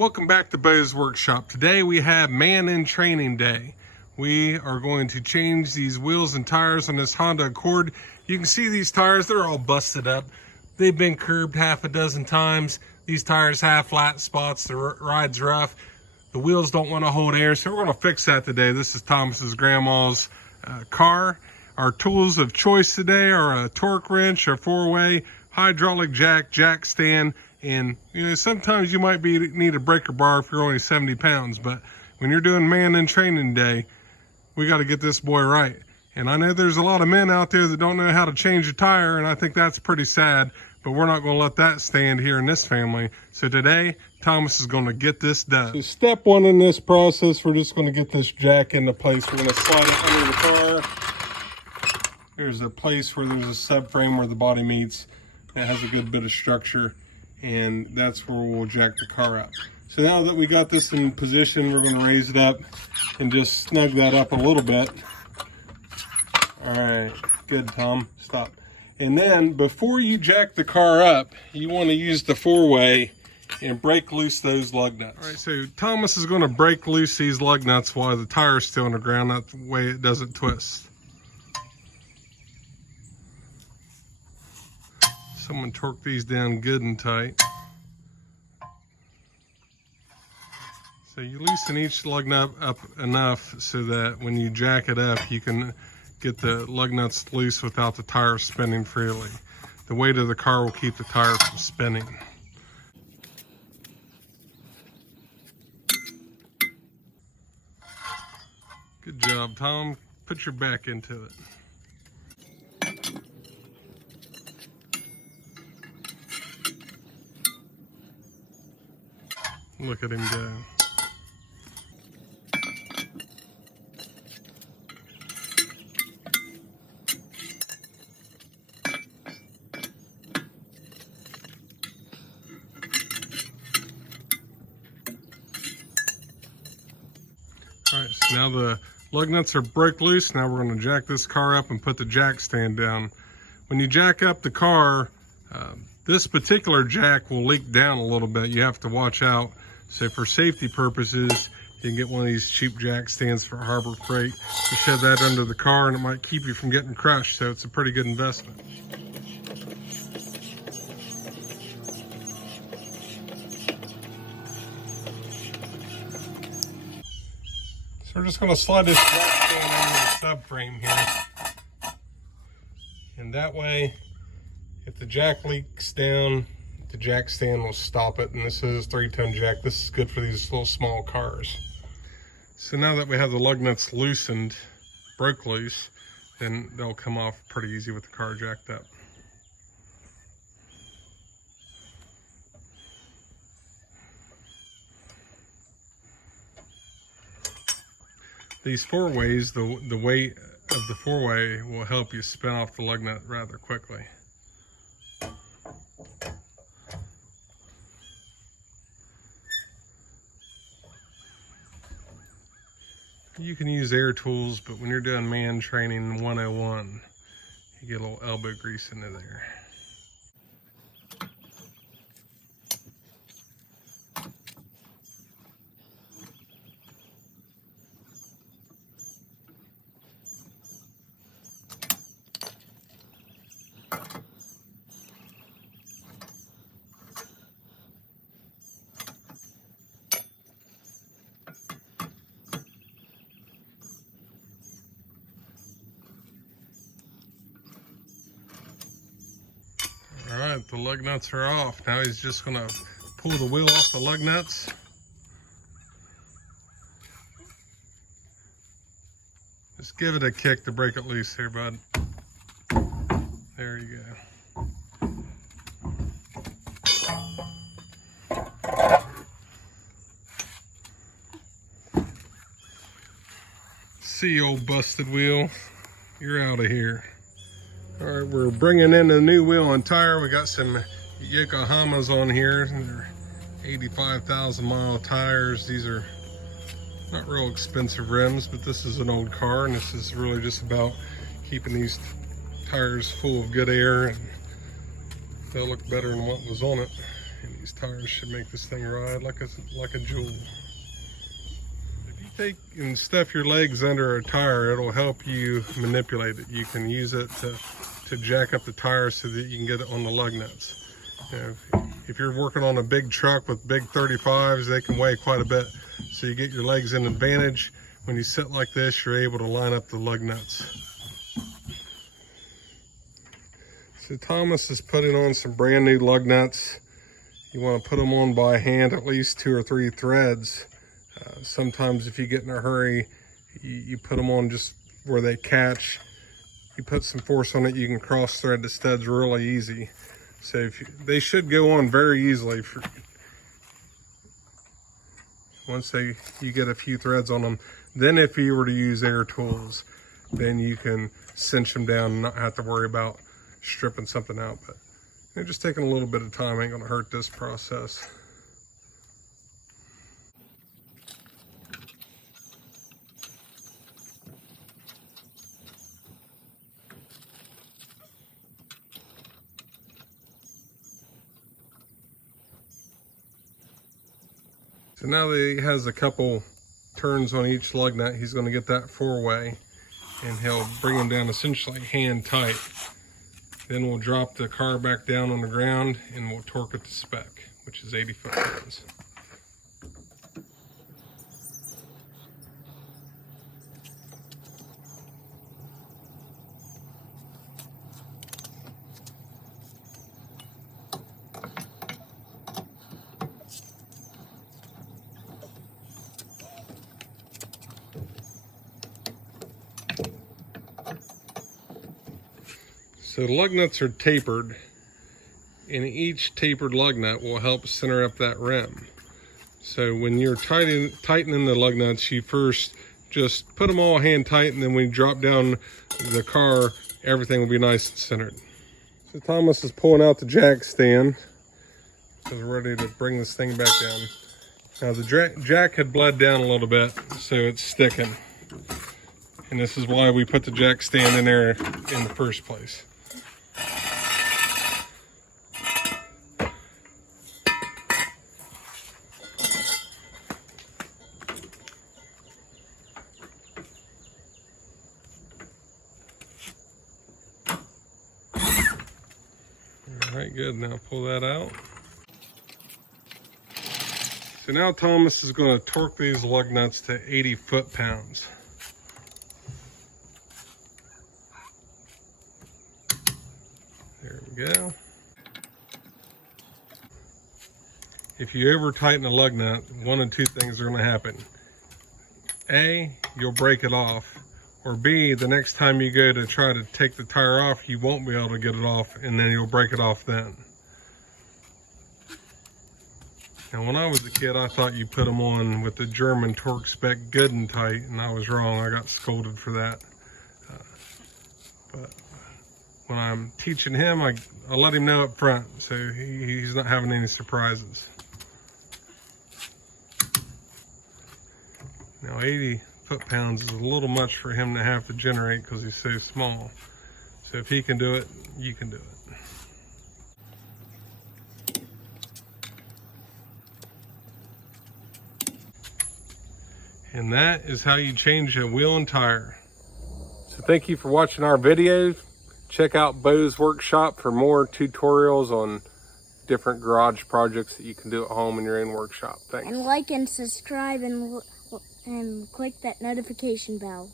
Welcome back to Bo's Workshop. Today we have Man in Training Day. We are going to change these wheels and tires on this Honda Accord. You can see these tires, they're all busted up. They've been curbed half a dozen times. These tires have flat spots, the ride's rough. The wheels don't want to hold air, so we're going to fix that today. This is Thomas's grandma's car. Our tools of choice today are a torque wrench, a 4-way, hydraulic jack stand, and you know, sometimes you might need a breaker bar if you're only 70 pounds, but when you're doing Man in Training Day, we got to get this boy right. And I know there's a lot of men out there that don't know how to change a tire, and I think that's pretty sad, but we're not going to let that stand here in this family. So today, Thomas is going to get this done. So step one in this process, we're just going to get this jack into place. We're going to slide it under the car. There's a place where there's a subframe where the body meets. It has a good bit of structure, and that's where we'll jack the car up. So now that we got this in position, we're going to raise it up and just snug that up a little bit. All right, good, Tom, stop. And then before you jack the car up, you want to use the 4-way and break loose those lug nuts. All right, so Thomas is going to break loose these lug nuts while the tire is still on the ground. That way it doesn't twist. Someone torque these down good and tight. So you loosen each lug nut up enough so that when you jack it up, you can get the lug nuts loose without the tire spinning freely. The weight of the car will keep the tire from spinning. Good job, Tom. Put your back into it. Look at him go. All right, so now the lug nuts are broke loose. Now we're going to jack this car up and put the jack stand down. When you jack up the car, this particular jack will leak down a little bit. You have to watch out. So for safety purposes, you can get one of these cheap jack stands for Harbor Freight. You shove that under the car and it might keep you from getting crushed, so it's a pretty good investment. So we're just going to slide this jack stand under the subframe here. And that way, if the jack leaks down, the jack stand will stop it. And this is a 3-ton jack. This is good for these little small cars. So now that we have the lug nuts loosened, broke loose, then they'll come off pretty easy with the car jacked up. These 4-ways, the weight of the 4-way will help you spin off the lug nut rather quickly. You can use air tools, but when you're doing man training 101, you get a little elbow grease into there. All right, the lug nuts are off. Now he's just gonna pull the wheel off the lug nuts. Just give it a kick to break it loose here, bud. There you go. See, old busted wheel, you're out of here. All right, we're bringing in a new wheel and tire. We got some Yokohamas on here. They're 85,000 mile tires. These are not real expensive rims, but this is an old car, and this is really just about keeping these tires full of good air, and they'll look better than what was on it. And these tires should make this thing ride like a jewel. If you take and stuff your legs under a tire, it'll help you manipulate it. You can use it to jack up the tires so that you can get it on the lug nuts. You know, if you're working on a big truck with big 35s, they can weigh quite a bit. So you get your legs in advantage. When you sit like this, you're able to line up the lug nuts. So Thomas is putting on some brand new lug nuts. You want to put them on by hand, at least 2 or 3 threads. Sometimes if you get in a hurry, you put them on just where they catch. You put some force on it, you can cross thread the studs really easy. So they should go on very easily. Once you get a few threads on them, then if you were to use air tools, then you can cinch them down and not have to worry about stripping something out. But just taking a little bit of time ain't gonna hurt this process. So now that he has a couple turns on each lug nut, he's going to get that 4-way, and he'll bring them down essentially hand tight. Then we'll drop the car back down on the ground and we'll torque it to spec, which is 80 foot-pounds. So the lug nuts are tapered, and each tapered lug nut will help center up that rim. So when you're tightening the lug nuts, you first just put them all hand tight, and then when you drop down the car, everything will be nice and centered. So Thomas is pulling out the jack stand. So we're ready to bring this thing back down. Now the jack had bled down a little bit, so it's sticking. And this is why we put the jack stand in there in the first place. All right, good. Now pull that out. So now Thomas is going to torque these lug nuts to 80 foot-pounds. There we go. If you ever tighten a lug nut, one of two things are going to happen. A, you'll break it off. Or B, the next time you go to try to take the tire off, you won't be able to get it off, and then you'll break it off then. Now, when I was a kid, I thought you put them on with the German torque spec good and tight, and I was wrong. I got scolded for that. But when I'm teaching him, I let him know up front, so he's not having any surprises. Now, 80 foot-pounds is a little much for him to have to generate because he's so small. So if he can do it, you can do it. And that is how you change a wheel and tire. So thank you for watching our video. Check out Bo's workshop for more tutorials on different garage projects that you can do at home in your own workshop. Thanks. And like and subscribe and click that notification bell.